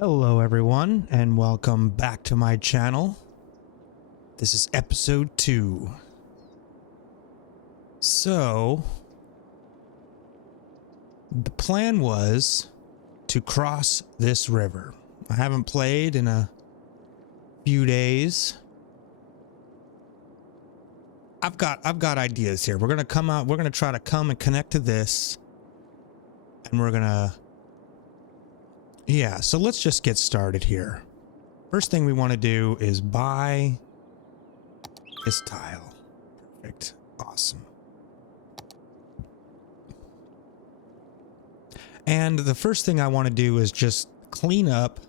Hello everyone and welcome back to my channel. This is episode 2. So the plan was to cross this river. I haven't played in a few days. I've got ideas here. We're gonna try to come and connect to this, and we're gonna so let's just get started here. First thing we want to do is buy this tile. Perfect. Awesome. And the first thing I want to do is just clean up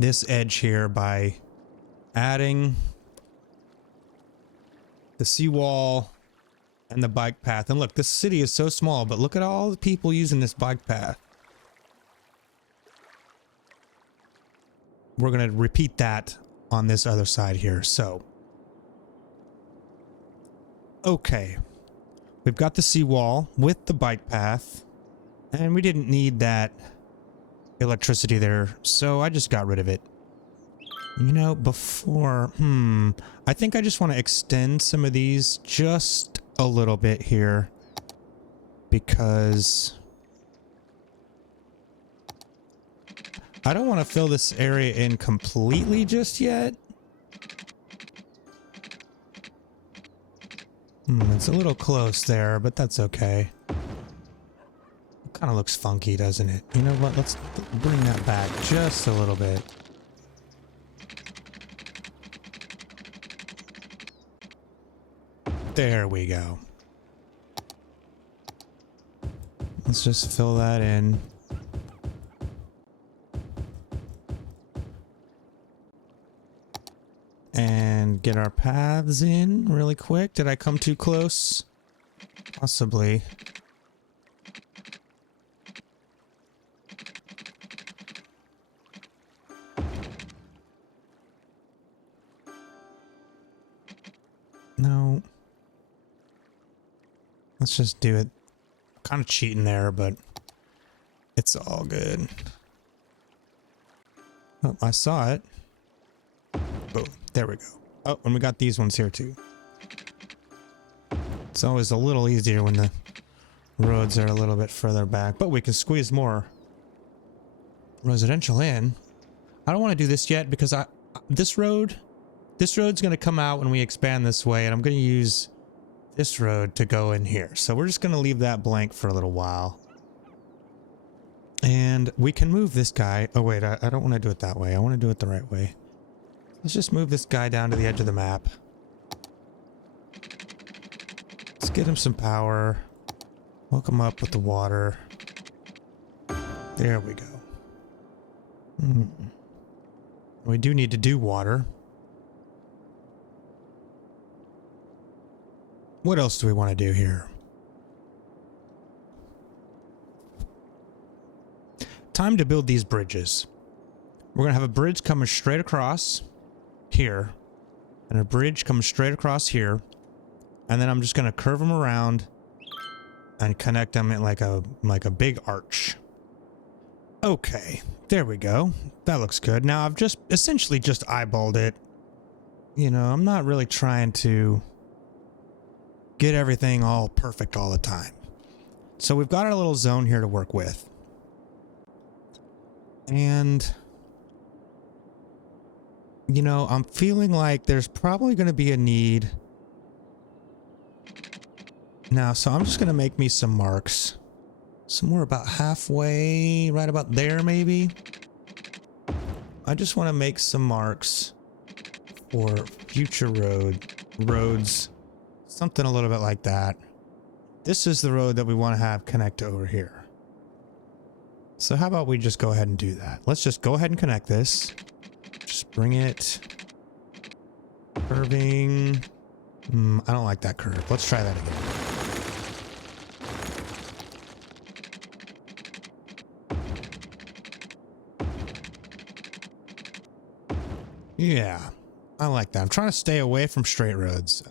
this edge here by adding the seawall and the bike path. And look, this city is so small, but look at all the people using this bike path. We're going to repeat that on this other side here. So, okay, we've got the seawall with the bike path, and we didn't need that electricity there, so I just got rid of it. You know, before, I think I just want to extend some of these just a little bit here, because I don't want to fill this area in completely just yet. It's a little close there, but that's okay. It kind of looks funky, doesn't it? You know what? Let's bring that back just a little bit. There we go. Let's just fill that in. And get our paths in really quick. Did I come too close? Possibly. No. Let's just do it. Kind of cheating there, but it's all good. Oh, I saw it. Boom. There we go. Oh, and we got these ones here too. It's always a little easier when the roads are a little bit further back, but we can squeeze more residential in. I don't want to do this yet because this road's going to come out when we expand this way, and I'm going to use this road to go in here. So we're just going to leave that blank for a little while. And we can move this guy. Oh wait, I don't want to do it that way. I want to do it the right way. Let's just move this guy down to the edge of the map. Let's get him some power. Hook him up with the water. There we go. We do need to do water. What else do we want to do here? Time to build these bridges. We're going to have a bridge coming straight across here, and a bridge comes straight across here, and then I'm just going to curve them around and connect them in like a big arch. Okay, there we go. That looks good. Now I've just essentially just eyeballed it. You know, I'm not really trying to get everything all perfect all the time. So we've got our little zone here to work with. And you know, I'm feeling like there's probably going to be a need now, so I'm just going to make me some marks. Somewhere about halfway, right about there maybe. I just want to make some marks for future roads. Something a little bit like that. This is the road that we want to have connect over here. So how about we just go ahead and do that? Let's just go ahead and connect this. Just bring it. Curving. I don't like that curve. Let's try that again. Yeah, I like that. I'm trying to stay away from straight roads.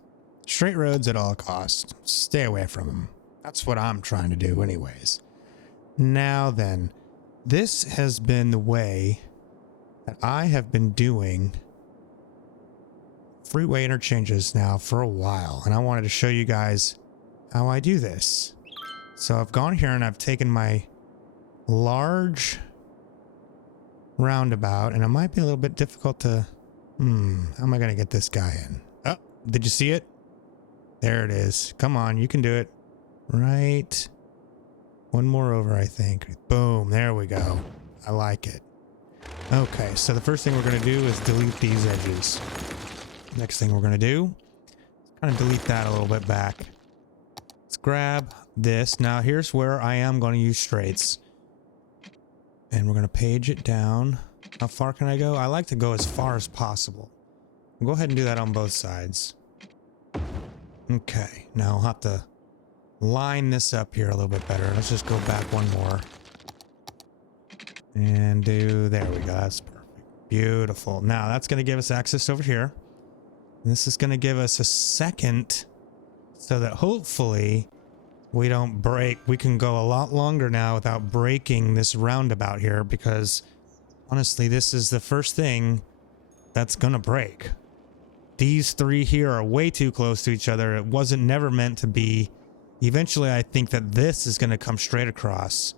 Straight roads at all costs. Stay away from them. That's what I'm trying to do anyways. Now then, this has been the way that I have been doing freeway interchanges now for a while, and I wanted to show you guys how I do this. So I've gone here and I've taken my large roundabout, and it might be a little bit difficult to... how am I going to get this guy in? Oh, did you see it? There it is. Come on, you can do it. Right. One more over, I think. Boom, there we go. I like it. Okay, so the first thing we're going to do is delete these edges. Next thing we're going to do is kind of delete that a little bit back. Let's grab this. Now here's where I am going to use straights. And we're going to page it down. How far can I go? I like to go as far as possible. We'll go ahead and do that on both sides. Okay, now I'll have to line this up here a little bit better. Let's just go back one more. And do, there we go, that's perfect. Beautiful. Now that's going to give us access over here. And this is going to give us a second so that hopefully we don't break. We can go a lot longer now without breaking this roundabout here, because honestly, this is the first thing that's going to break. These three here are way too close to each other. It wasn't never meant to be. Eventually, I think that this is going to come straight across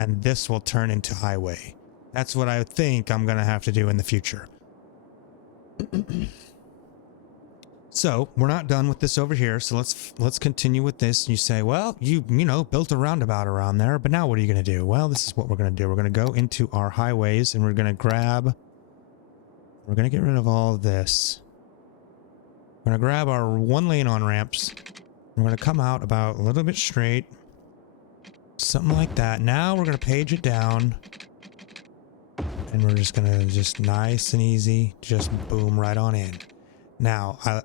and this will turn into highway. That's what I think I'm going to have to do in the future. So we're not done with this over here. So let's continue with this. You say, well, you know, built a roundabout around there, but now what are you going to do? Well, this is what we're going to do. We're going to go into our highways and we're going to get rid of all of this. We're going to grab our 1 lane on ramps. We're going to come out about a little bit straight. Something like that. Now we're going to page it down. And we're just going to just nice and easy, just boom right on in. Now, I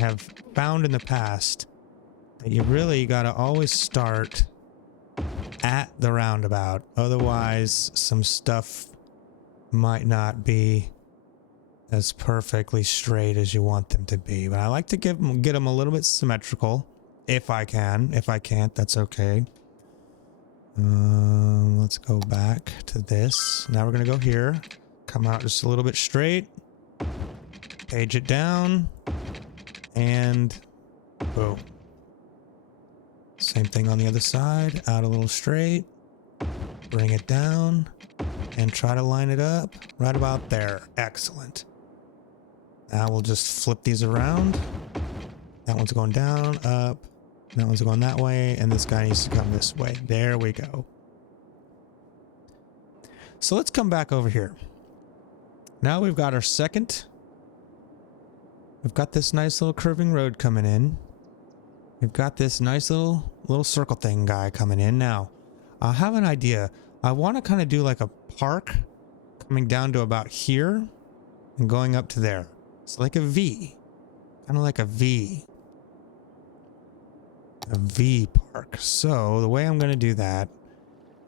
have found in the past that you really got to always start at the roundabout. Otherwise, some stuff might not be as perfectly straight as you want them to be. But I like to get them a little bit symmetrical if I can. If I can't, that's okay. Let's go back to this. Now we're going to go here. Come out just a little bit straight. Page it down. And boom. Same thing on the other side. Out a little straight. Bring it down. And try to line it up right about there. Excellent. Now we'll just flip these around. That one's going down, up. That one's going that way. And this guy needs to come this way. There we go. So let's come back over here. Now we've got our second. We've got this nice little curving road coming in. We've got this nice little circle thing guy coming in. Now, I have an idea. I want to kind of do like a park coming down to about here and going up to there. It's like a V. Kind of like a V. A V park. So the way I'm going to do that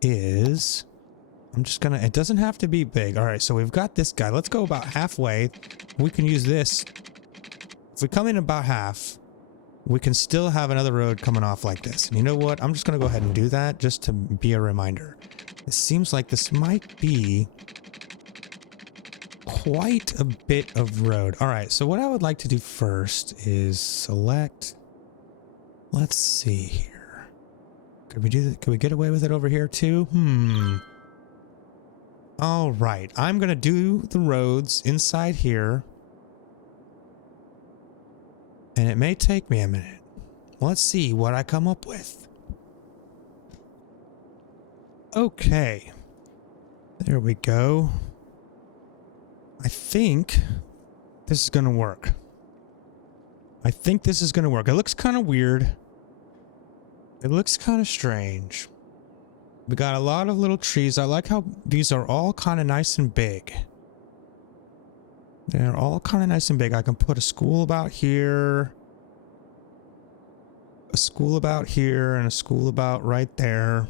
is I'm just going to, it doesn't have to be big. All right, so we've got this guy. Let's go about halfway. We can use this. If we come in about half, we can still have another road coming off like this. And you know what? I'm just going to go ahead and do that just to be a reminder. It seems like this might be quite a bit of road. All right, so what I would like to do first is select. Let's see here. Could we do that? Could we get away with it over here too? All right, I'm going to do the roads inside here. And it may take me a minute. Let's see what I come up with. Okay. There we go. I think this is going to work. I think this is going to work. It looks kind of weird. It looks kind of strange. We got a lot of little trees. I like how these are all kind of nice and big. They're all kind of nice and big. I can put a school about here, a school about here, and a school about right there.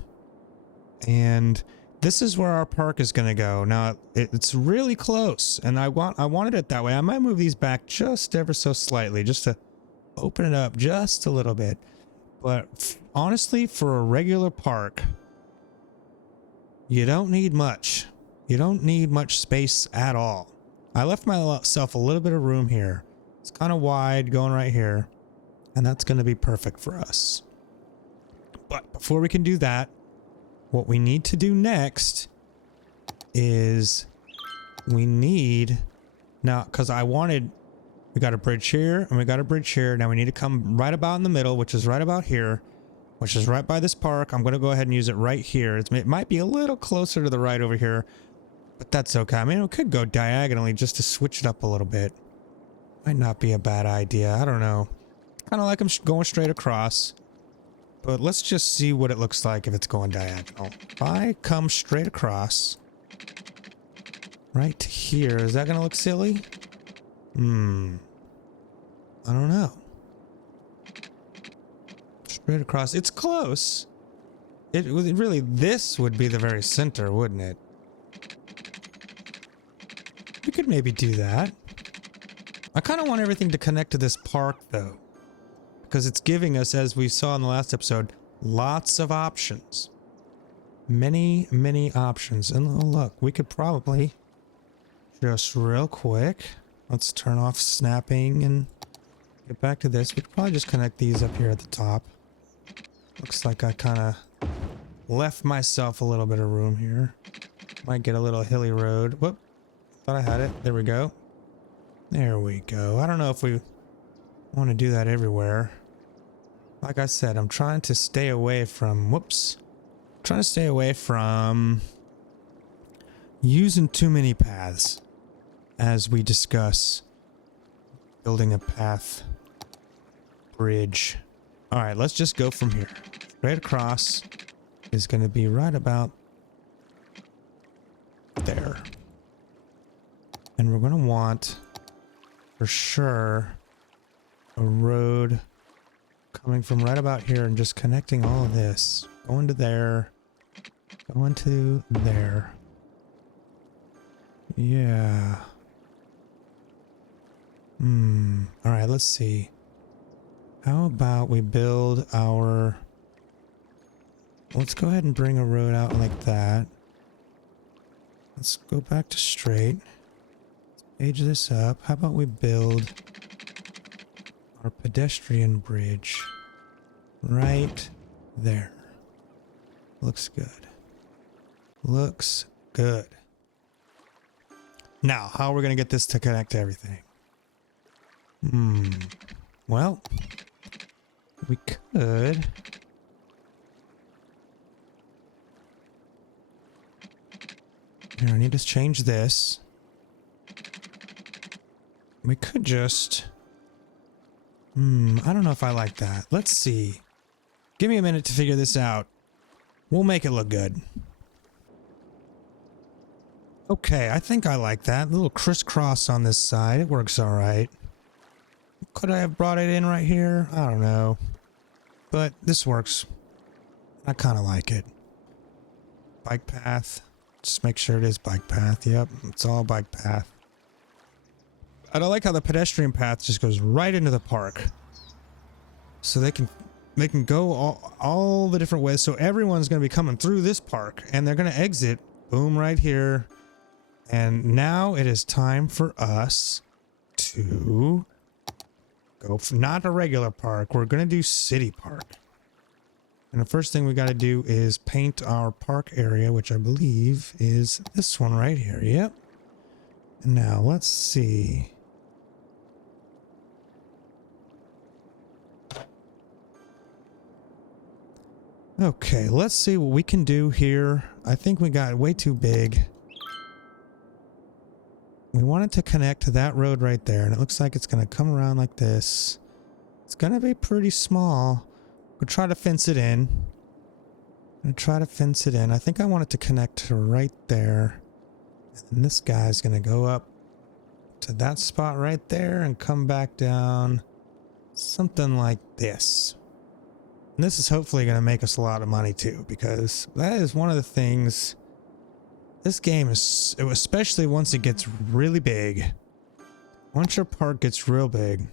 And this is where our park is going to go. Now, it's really close, and I wanted it that way. I might move these back just ever so slightly, just to open it up just a little bit. But honestly, for a regular park, you don't need much. You don't need much space at all. I left myself a little bit of room here. It's kind of wide going right here, and that's going to be perfect for us. But before we can do that, what we need to do next is we need now, because we got a bridge here and we got a bridge here. Now we need to come right about in the middle, which is right about here, which is right by this park. I'm going to go ahead and use it right here. It might be a little closer to the right over here, but that's okay. I mean, it could go diagonally just to switch it up a little bit. Might not be a bad idea. I don't know. Kind of like I'm going straight across, but let's just see what it looks like if it's going diagonal. If I come straight across right to here, is that going to look silly? I don't know. Straight across. It's close. It really, this would be the very center, wouldn't it? We could maybe do that. I kind of want everything to connect to this park, though, because it's giving us, as we saw in the last episode, lots of options. Many, many options. And oh, look, we could probably just real quick, let's turn off snapping and get back to this. We could probably just connect these up here at the top. Looks like I kind of left myself a little bit of room here. Might get a little hilly road. Whoop. Thought I had it. There we go. There we go. I don't know if we want to do that everywhere. Like I said, I'm trying to stay away from... Whoops. Trying to stay away from using too many paths as we discuss building a path bridge. All right, let's just go from here. Straight across is going to be right about there. And we're going to want, for sure, a road coming from right about here and just connecting all of this. Going to there. Going to there. Yeah. All right, let's see. How about we build our... Let's go ahead and bring a road out like that. Let's go back to straight. Let's age this up. How about we build our pedestrian bridge right there. Looks good. Looks good. Now, how are we going to get this to connect to everything? Well, we could... Here, I need to change this. We could just... I don't know if I like that. Let's see. Give me a minute to figure this out. We'll make it look good. Okay, I think I like that. A little crisscross on this side. It works all right. Could I have brought it in right here? I don't know. But this works. I kind of like it. Bike path. Just make sure it is bike path. Yep, it's all bike path. I don't like how the pedestrian path just goes right into the park. So they can go all the different ways. So everyone's going to be coming through this park and they're going to exit. Boom, right here. And now it is time for us to go for not a regular park. We're going to do City Park. And the first thing we got to do is paint our park area, which I believe is this one right here. Yep. Now let's see. Okay, let's see what we can do here. I think we got way too big. We want it to connect to that road right there, and it looks like it's going to come around like this. It's going to be pretty small. We'll try to fence it in. I think I want it to connect to right there. And this guy's going to go up to that spot right there and come back down. Something like this. And this is hopefully going to make us a lot of money too, because that is one of the things... This game is, especially once it gets really big, once your park gets real big,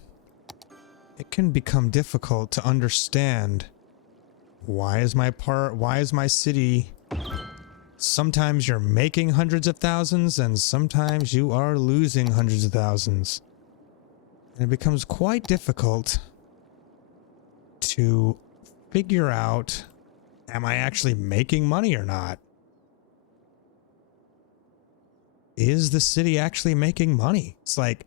it can become difficult to understand why is my city sometimes you're making hundreds of thousands and sometimes you are losing hundreds of thousands. And it becomes quite difficult to figure out, am I actually making money or not? Is the city actually making money? It's like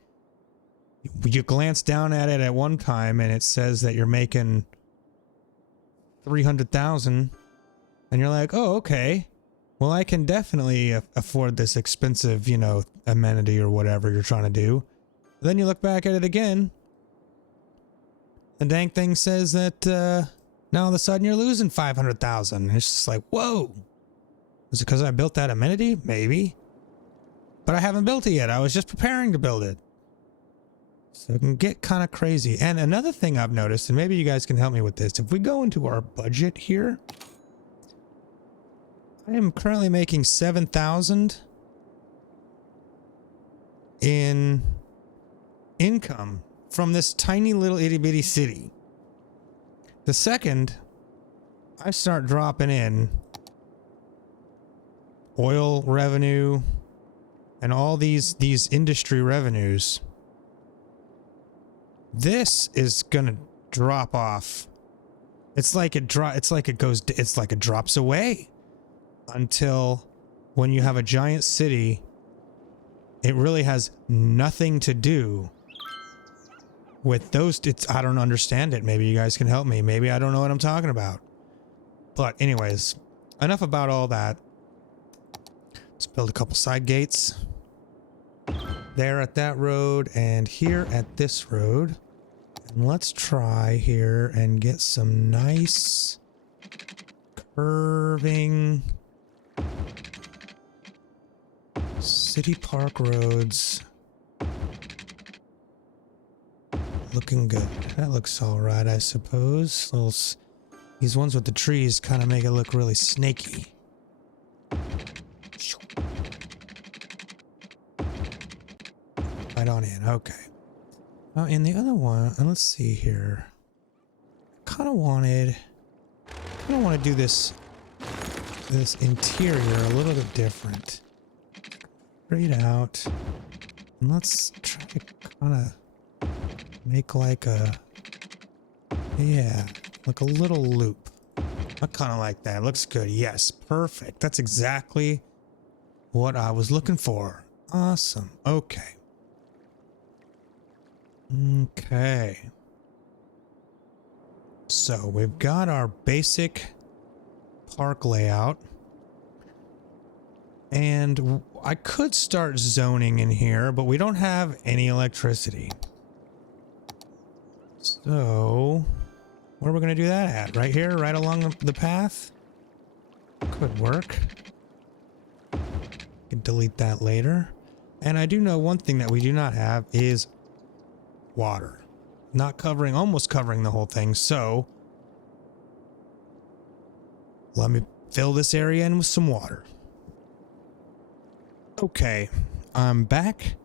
you glance down at it at one time and it says that you're making 300,000 and you're like, oh, okay. Well, I can definitely afford this expensive, you know, amenity or whatever you're trying to do. Then you look back at it again. The dang thing says that now all of a sudden you're losing 500,000. It's just like, whoa. Is it because I built that amenity? Maybe. But I haven't built it yet. I was just preparing to build it. So it can get kind of crazy. And another thing I've noticed, and maybe you guys can help me with this. If we go into our budget here, I am currently making 7,000 in income from this tiny little itty bitty city. The second I start dropping in oil revenue and all these industry revenues, this is gonna drop off. It's like it drops away until when you have a giant city, it really has nothing to do with those. I don't understand it. Maybe you guys can help me. Maybe I don't know what I'm talking about. But anyways, enough about all that. Let's build a couple side gates. There at that road and here at this road. And let's try here and get some nice curving city park roads. Looking good. That looks all right, I suppose. These ones with the trees kind of make it look really snaky. Right on in. Okay. Now in the other one, and let's see here. Kind of want to do this interior a little bit different. Straight out. And let's try to kind of make like a, yeah, like a little loop. I kind of like that. Looks good. Yes, perfect. That's exactly what I was looking for. Awesome. Okay. Okay. So we've got our basic park layout. And I could start zoning in here, but we don't have any electricity. So where are we going to do that at? Right here, right along the path? Could work. Can delete that later. And I do know one thing that we do not have is water. Not covering, almost covering the whole thing. So let me fill this area in with some water. Okay, I'm back.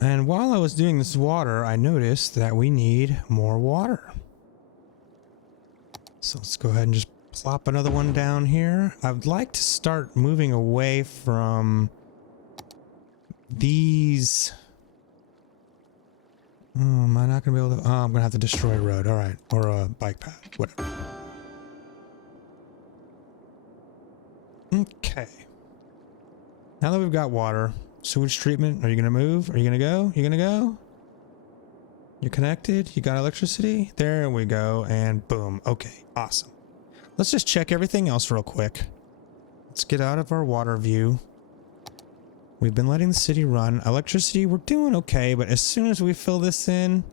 And while I was doing this water, I noticed that we need more water. So let's go ahead and just plop another one down here. I would like to start moving away from these. Oh, am I not going to be able to? Oh, I'm going to have to destroy a road. All right. Or a bike path. Whatever. Okay. Now that we've got water, sewage treatment, are you going to move? Are you going to go? You going to go? You're connected? You got electricity? There we go. And boom. Okay. Awesome. Let's just check everything else real quick. Let's get out of our water view. We've been letting the city run. Electricity, we're doing okay, but as soon as we fill this in,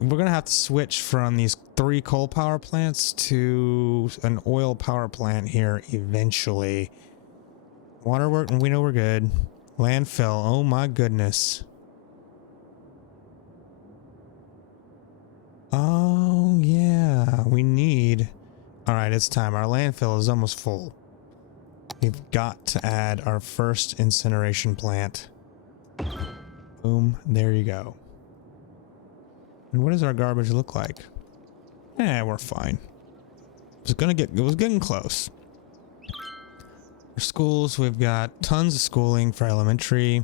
we're going to have to switch from these 3 coal power plants to an oil power plant here eventually. Water work, and we know we're good. Landfill, oh my goodness. Oh yeah, we need... Alright, it's time. Our landfill is almost full. We've got to add our first incineration plant. Boom, there you go. And what does our garbage look like? We're fine. It was getting close. For schools, we've got tons of schooling for elementary.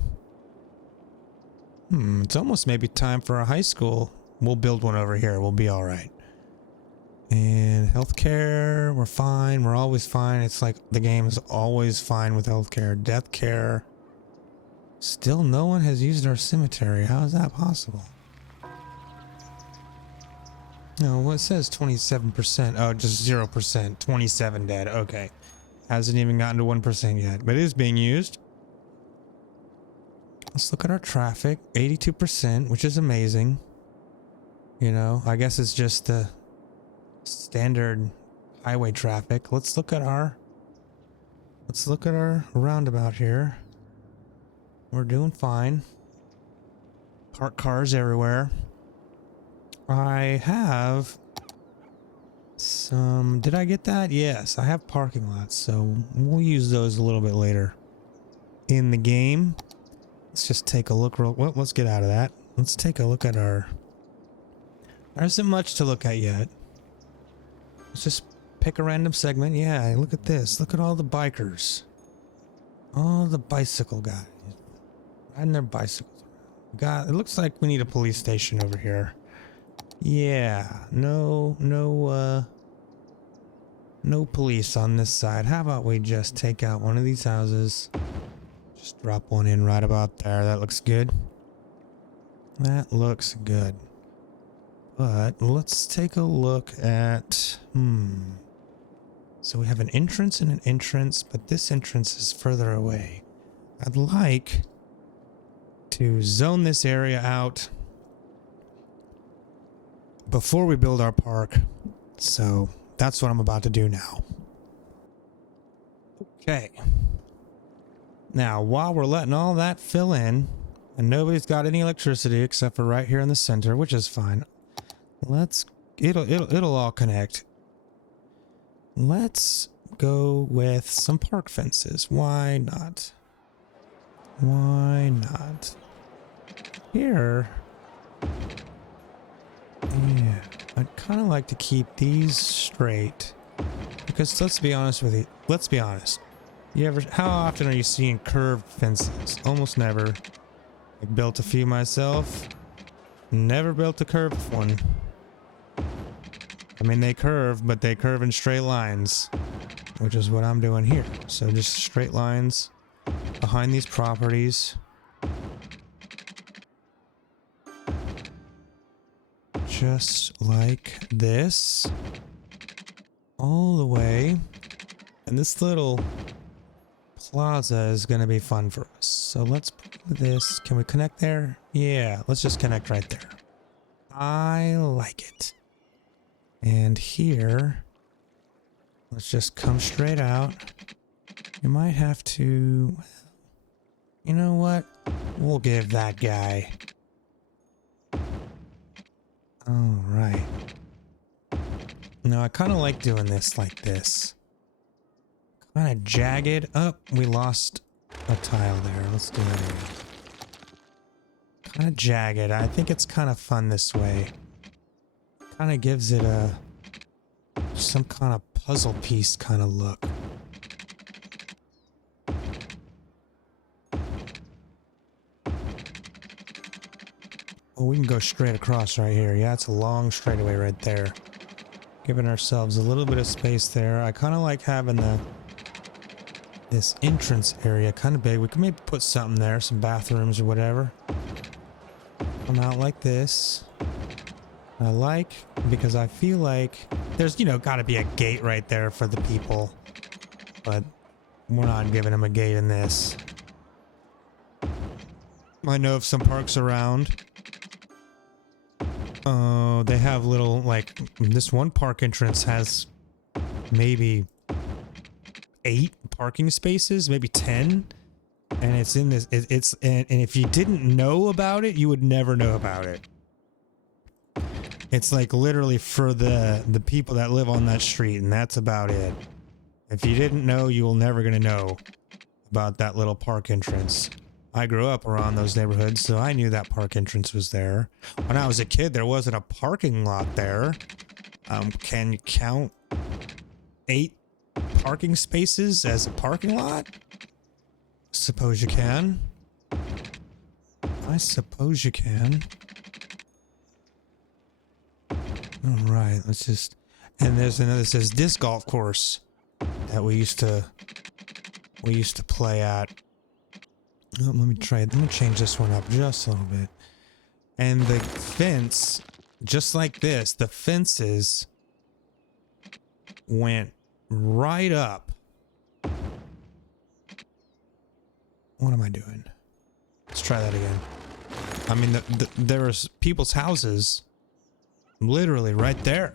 It's almost maybe time for a high school. We'll build one over here. We'll be all right. And healthcare, we're fine. We're always fine. It's like the game is always fine with healthcare. Death care. Still no one has used our cemetery. How is that possible? No, well, it says 27%. Oh, just 0%. 27 dead. Okay. Hasn't even gotten to 1% yet, but it is being used. Let's look at our traffic. 82%, which is amazing. You know, I guess it's just the standard highway traffic. Let's look at our roundabout here. We're doing fine. Parked cars everywhere. I have some... Did I get that? Yes, I have parking lots, so we'll use those a little bit later in the game. Let's just take a look real... Well, let's get out of that. Let's take a look at our... There isn't much to look at yet. Let's just pick a random segment. Yeah, look at this. Look at all the bikers. All the bicycle guys. Riding their bicycles. God, it looks like we need a police station over here. Yeah, no police on this side. How about we just take out one of these houses? Just drop one in right about there. That looks good. That looks good. But let's take a look at... So we have an entrance and an entrance, but this entrance is further away. I'd like to zone this area out before we build our park. So that's what I'm about to do now. Okay. Now, while we're letting all that fill in, and nobody's got any electricity except for right here in the center, which is fine. It'll all connect. Let's go with some park fences. Why not? Why not? Here. Yeah, I'd kind of like to keep these straight. Because let's be honest with you. Let's be honest. How often are you seeing curved fences? Almost never. I built a few myself. Never built a curved one. I mean, they curve, but they curve in straight lines, which is what I'm doing here. So just straight lines behind these properties. Just like this. All the way. And this little plaza is going to be fun for us. So let's put this. Can we connect there? Yeah, let's just connect right there. I like it. And here, let's just come straight out. You might have to... You know what? We'll give that guy... All right. Now, I kind of like doing this like this. Kind of jagged. Oh, we lost a tile there. Let's do it again. Kind of jagged. I think it's kind of fun this way. Kind of gives it a... some kind of puzzle piece kind of look. Oh, we can go straight across right here. Yeah, it's a long straightaway right there. Giving ourselves a little bit of space there. I kind of like having this entrance area kind of big. We could maybe put something there, some bathrooms or whatever. Come out like this. I like, because I feel like there's, you know, got to be a gate right there for the people. But we're not giving them a gate in this. I know of some parks around. They have little, like, this one park entrance has maybe 8 parking spaces, maybe 10. And it's in this, and if you didn't know about it, you would never know about it. It's like literally for the people that live on that street, and that's about it. If you didn't know, you will never gonna know about that little park entrance. I grew up around those neighborhoods, so I knew that park entrance was there. When I was a kid, there wasn't a parking lot there. Can you count 8 parking spaces as a parking lot? Suppose you can. I suppose you can. All right, let's just... And there's another that says disc golf course that we used to play at. Oh, let me change this one up just a little bit. And the fence, just like this, the fences went right up. What am I doing? Let's try that again. I mean, there was people's houses literally right there.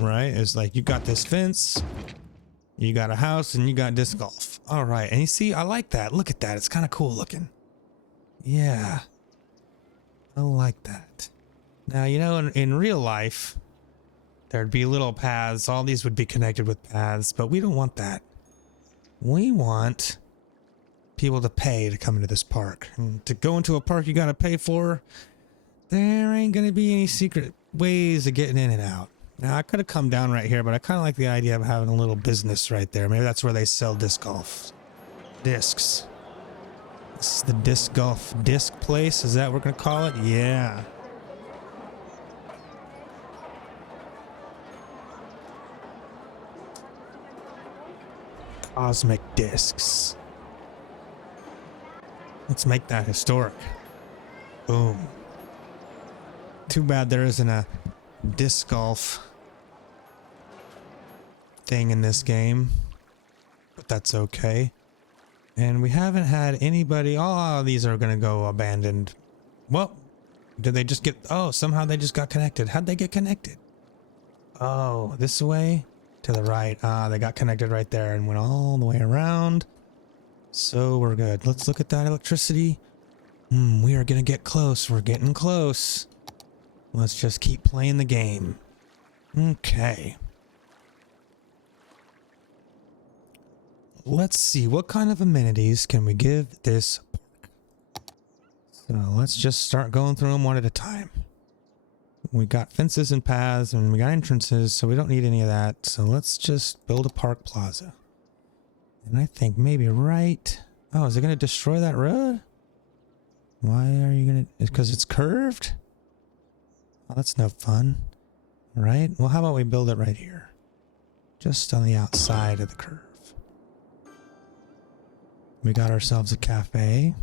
Right? It's like you got this fence, you got a house, and you got disc golf. All right. And you see, I like that. Look at that. It's kind of cool looking. Yeah. I like that. Now, you know, in real life, there'd be little paths. All these would be connected with paths, but we don't want that. We want people to pay to come into this park. And to go into a park you got to pay for, there ain't going to be any secret ways of getting in and out. Now, I could have come down right here, but I kind of like the idea of having a little business right there. Maybe that's where they sell disc golf. Discs. This is the disc golf disc place. Is that what we're going to call it? Yeah. Cosmic discs. Let's make that historic. Boom. Too bad there isn't a disc golf thing in this game, but that's okay. And we haven't had anybody... Oh, these are gonna go abandoned. Well, did they just get... Oh, somehow they just got connected. How'd they get connected? Oh, this way? To the right. Ah, they got connected right there and went all the way around. So we're good. Let's look at that electricity. We are gonna get close. We're getting close. Let's just keep playing the game. Okay. Let's see, what kind of amenities can we give this park? So let's just start going through them one at a time. We got fences and paths and we got entrances, so we don't need any of that. So let's just build a park plaza. And I think maybe right... Oh, is it going to destroy that road? Why are you going to... Because it's curved? Oh, that's no fun. Right? Well, how about we build it right here? Just on the outside of the curve. We got ourselves a cafe.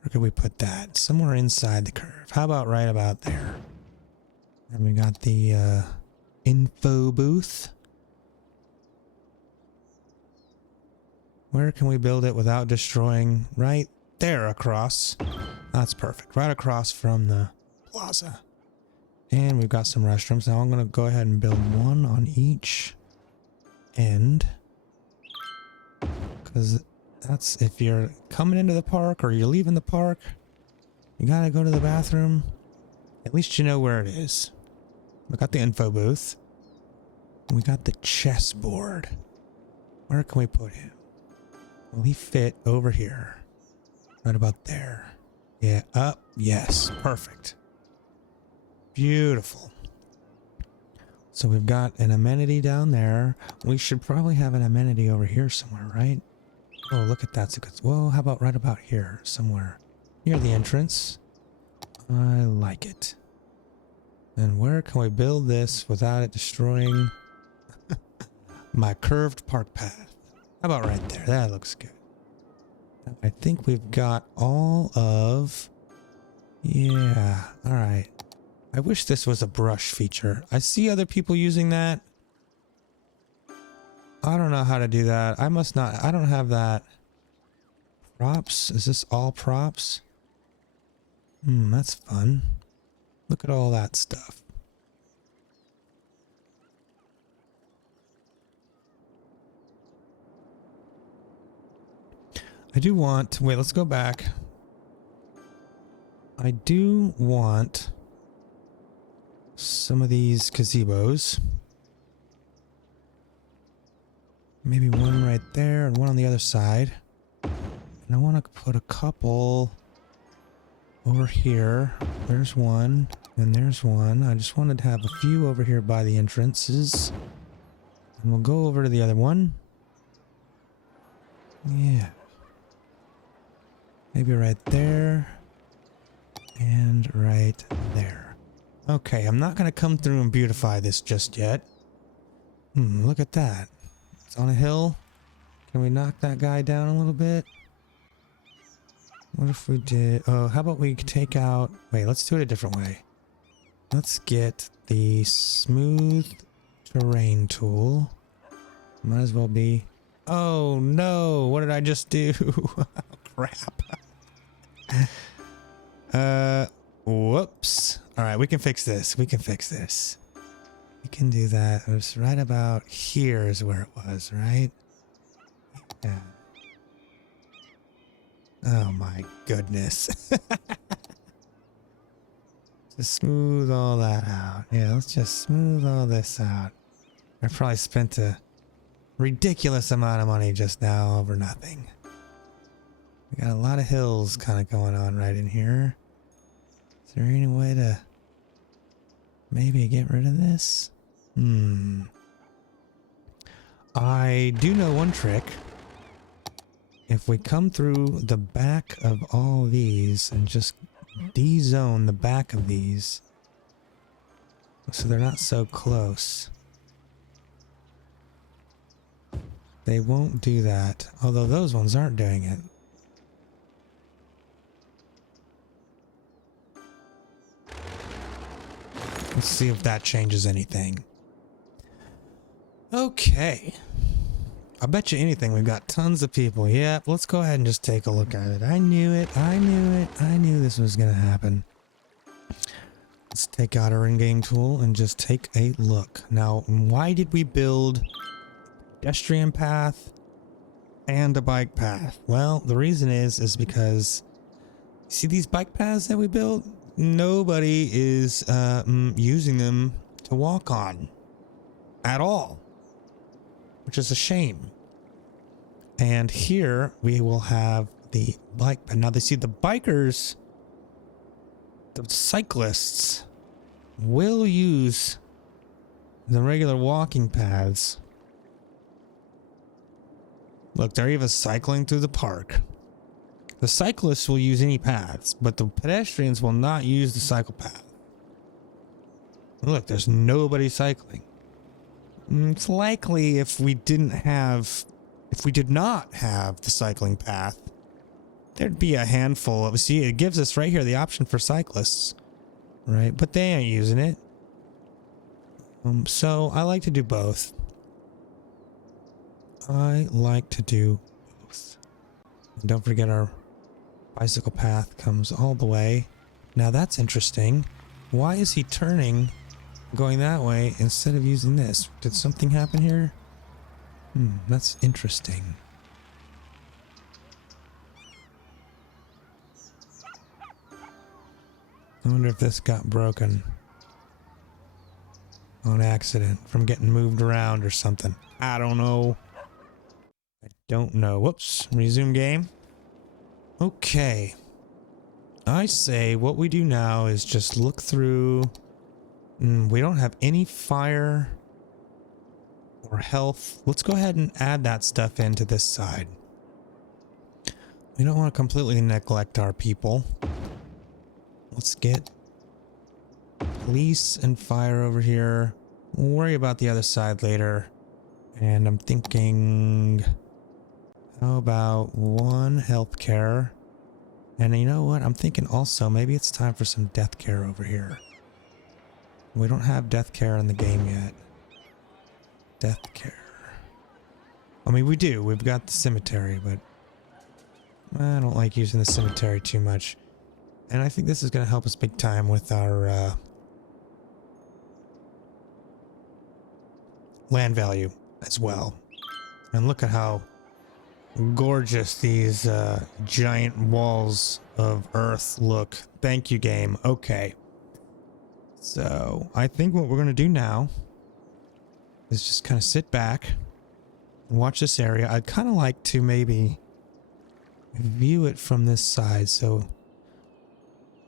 Where could we put that? Somewhere inside the curve. How about right about there? And we got the info booth. Where can we build it without destroying? Right there across. That's perfect. Right across from the plaza. And we've got some restrooms. Now I'm going to go ahead and build one on each end. Because that's if you're coming into the park or you're leaving the park, you got to go to the bathroom. At least you know where it is. We got the info booth. We got the chessboard. Where can we put him? Will he fit over here? Right about there. Yeah, up. Yes, perfect. Beautiful. So we've got an amenity down there. We should probably have an amenity over here somewhere, right? Oh, look at that. Whoa, how about right about here somewhere? Near the entrance. I like it. And where can we build this without it destroying my curved park path? How about right there? That looks good. I think we've got all of... Yeah, all right. I wish this was a brush feature. I see other people using that. I don't know how to do that. I must not. I don't have that. Props? Is this all props? That's fun. Look at all that stuff. I do want... Wait, let's go back. I do want... some of these gazebos. Maybe one right there and one on the other side. And I want to put a couple over here. There's one. And there's one. I just wanted to have a few over here by the entrances. And we'll go over to the other one. Yeah. Maybe right there. And right there. Okay, I'm not going to come through and beautify this just yet. Look at that. It's on a hill. Can we knock that guy down a little bit? What if we did... Oh, how about we take out... Wait, let's do it a different way. Let's get the smooth terrain tool. Might as well be... Oh, no! What did I just do? Oh, crap. Whoops. Alright, we can fix this. We can fix this. We can do that. It was right about here is where it was, right? Yeah. Oh my goodness. Just smooth all that out. Yeah, let's just smooth all this out. I probably spent a ridiculous amount of money just now over nothing. We got a lot of hills kind of going on right in here. Is there any way to maybe get rid of this? I do know one trick. If we come through the back of all these and just de-zone the back of these so they're not so close, they won't do that. Although those ones aren't doing it. Let's see if that changes anything. Okay. I bet you anything we've got tons of people. Yep, let's go ahead and just take a look at it. I knew it. I knew it. I knew this was going to happen. Let's take out our in-game tool and just take a look. Now, why did we build pedestrian path and a bike path? Well, the reason is because see these bike paths that we built? Nobody is using them to walk on at all, which is a shame. And here we will have the bike path. Now they see the bikers, the cyclists will use the regular walking paths. Look, they're even cycling through the park. The cyclists will use any paths, but the pedestrians will not use the cycle path. Look, there's nobody cycling. It's likely if we did not have the cycling path, there'd be a handful of, see, it gives us right here the option for cyclists, right? But they ain't using it. So I like to do both. And don't forget our bicycle path comes all the way. Now that's interesting. Why is he turning, going that way instead of using this? Did something happen here? That's interesting. I wonder if this got broken on accident from getting moved around or something. I don't know. I don't know. Whoops. Resume game. Okay. I say what we do now is just look through. We don't have any fire or health. Let's go ahead and add that stuff into this side. We don't want to completely neglect our people. Let's get police and fire over here. We'll worry about the other side later. And I'm thinking, how about one healthcare? And you know what? I'm thinking also maybe it's time for some death care over here. We don't have death care in the game yet. Death care. I mean, we do. We've got the cemetery, but I don't like using the cemetery too much. And I think this is going to help us big time with our land value as well. And look at how gorgeous these giant walls of earth look. Thank you, game. Okay. So I think what we're going to do now is just kind of sit back and watch this area. I'd kind of like to maybe view it from this side so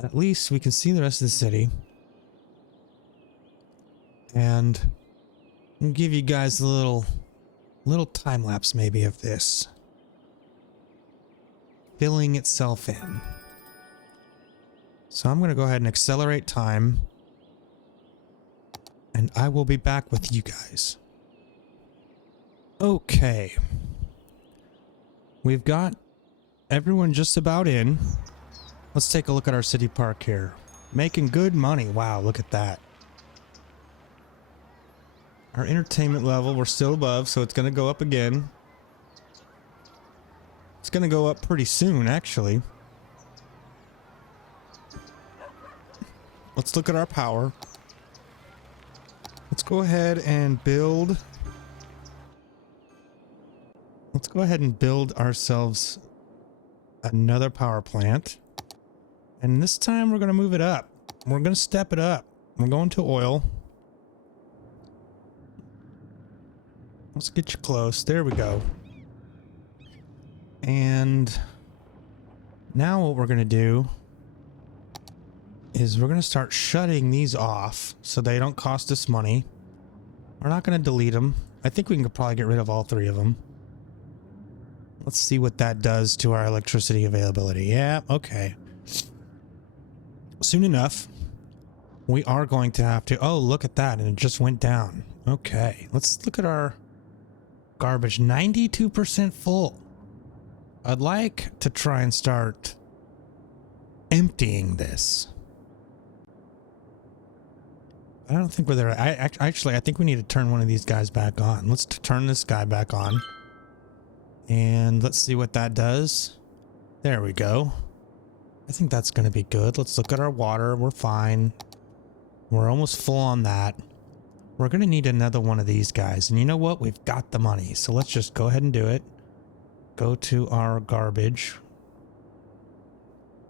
at least we can see the rest of the city. And I'll give you guys a little time lapse maybe of this filling itself in. So I'm going to go ahead and accelerate time, and I will be back with you guys. Okay. We've got everyone just about in. Let's take a look at our city park here. Making good money. Wow, look at that. Our entertainment level, we're still above, so it's going to go up again. It's going to go up pretty soon, actually. Let's look at our power. Let's go ahead and build. Let's go ahead and build ourselves another power plant. And this time we're going to move it up. We're going to step it up. We're going to oil. Let's get you close. There we go. And now what we're going to do is we're going to start shutting these off so they don't cost us money. We're not going to delete them. I think we can probably get rid of all three of them. Let's see what that does to our electricity availability. Yeah, okay. Soon enough, we are going to have to... Oh, look at that. And it just went down. Okay, let's look at our garbage. 92% full. I'd like to try and start emptying this. I don't think we're there. Actually, I think we need to turn one of these guys back on. Let's turn this guy back on. And let's see what that does. There we go. I think that's going to be good. Let's look at our water. We're fine. We're almost full on that. We're going to need another one of these guys. And you know what? We've got the money. So let's just go ahead and do it. Go to our garbage.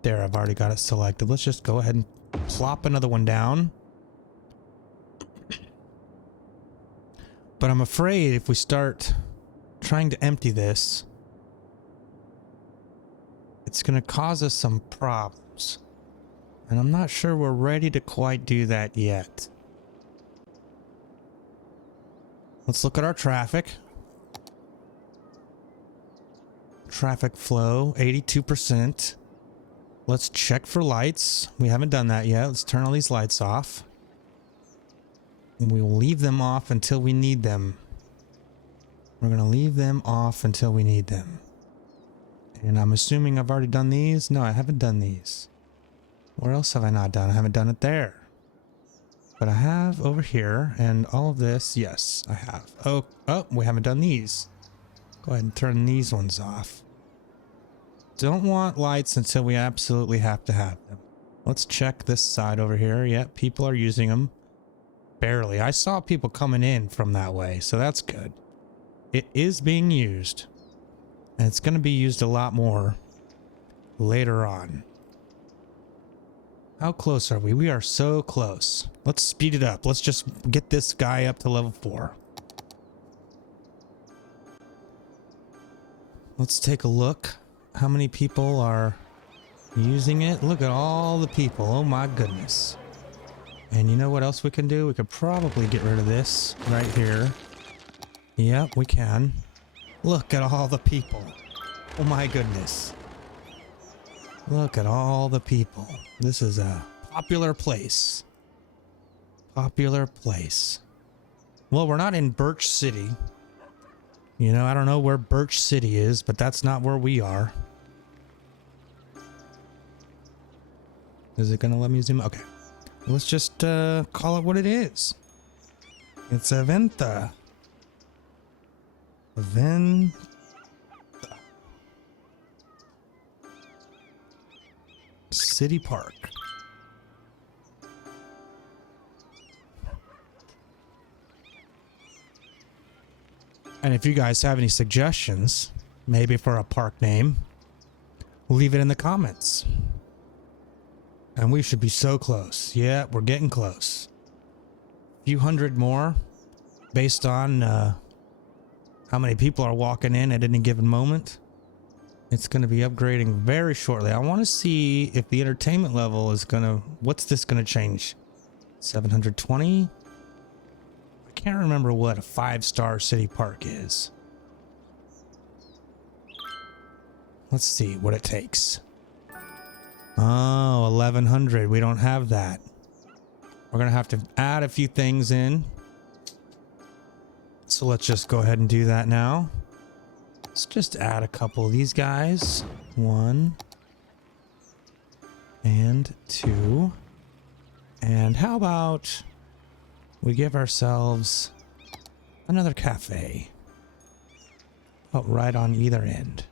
There, I've already got it selected. Let's just go ahead and plop another one down. But I'm afraid if we start trying to empty this, it's going to cause us some problems. And I'm not sure we're ready to quite do that yet. Let's look at our traffic. Traffic flow, 82%. Let's check for lights. We haven't done that yet. Let's turn all these lights off. And we will leave them off until we need them. We're going to leave them off until we need them. And I'm assuming I've already done these. No, I haven't done these. Where else have I not done? I haven't done it there. But I have over here, and all of this, yes, I have. Oh, we haven't done these. Go ahead and turn these ones off. Don't want lights until we absolutely have to have them. Let's check this side over here. Yep, people are using them. Barely. I saw people coming in from that way, so that's good. It is being used. And it's going to be used a lot more later on. How close are we? We are so close. Let's speed it up. Let's just get this guy up to level 4. Let's take a look. How many people are using it? Look at all the people. Oh my goodness. And you know what else we can do? We could probably get rid of this right here. Yep, we can. Look at all the people. Oh my goodness. Look at all the people. This is a popular place. Popular place. Well, we're not in Birch City. You know, I don't know where Birch City is, but that's not where we are. Is it going to let me zoom? Okay. Let's just call it what it is. It's a Venta. City Park. And if you guys have any suggestions, maybe for a park name, leave it in the comments. And we should be so close. Yeah, we're getting close. A few hundred more based on how many people are walking in at any given moment. It's going to be upgrading very shortly. I want to see if the entertainment level is going to... What's this going to change? 720? can't remember what a 5-star city park is. Let's see what it takes. Oh, 1100. We don't have that. We're going to have to add a few things in. So let's just go ahead and do that now. Let's just add a couple of these guys. 1 and 2. And how about we give ourselves another cafe? Oh, right on either end.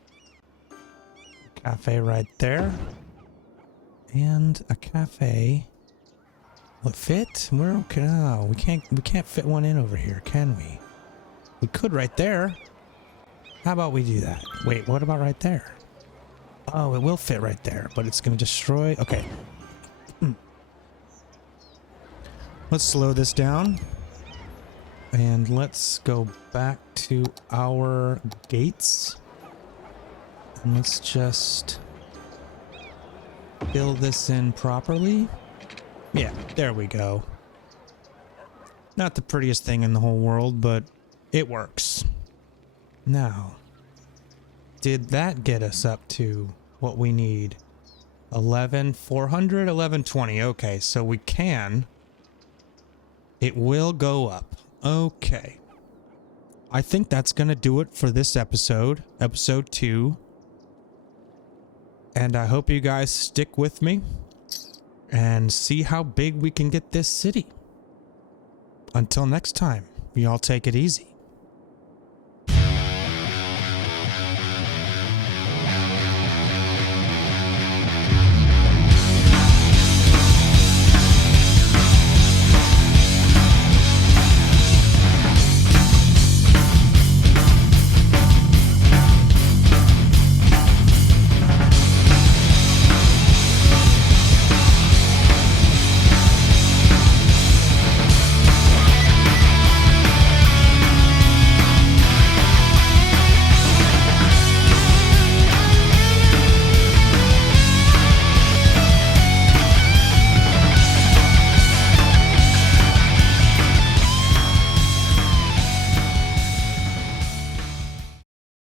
Cafe right there. And a cafe. Will it fit? We're okay. No, we can't fit one in over here, can we? We could right there. How about we do that? Wait, what about right there? Oh, it will fit right there, but it's going to destroy. Okay. Let's slow this down. And let's go back to our gates. And let's just build this in properly. Yeah, there we go. Not the prettiest thing in the whole world, but it works. Now, did that get us up to what we need? 11,400, 1120. Okay, so we can. It will go up. Okay. I think that's going to do it for this episode, episode 2. And I hope you guys stick with me and see how big we can get this city. Until next time, y'all take it easy.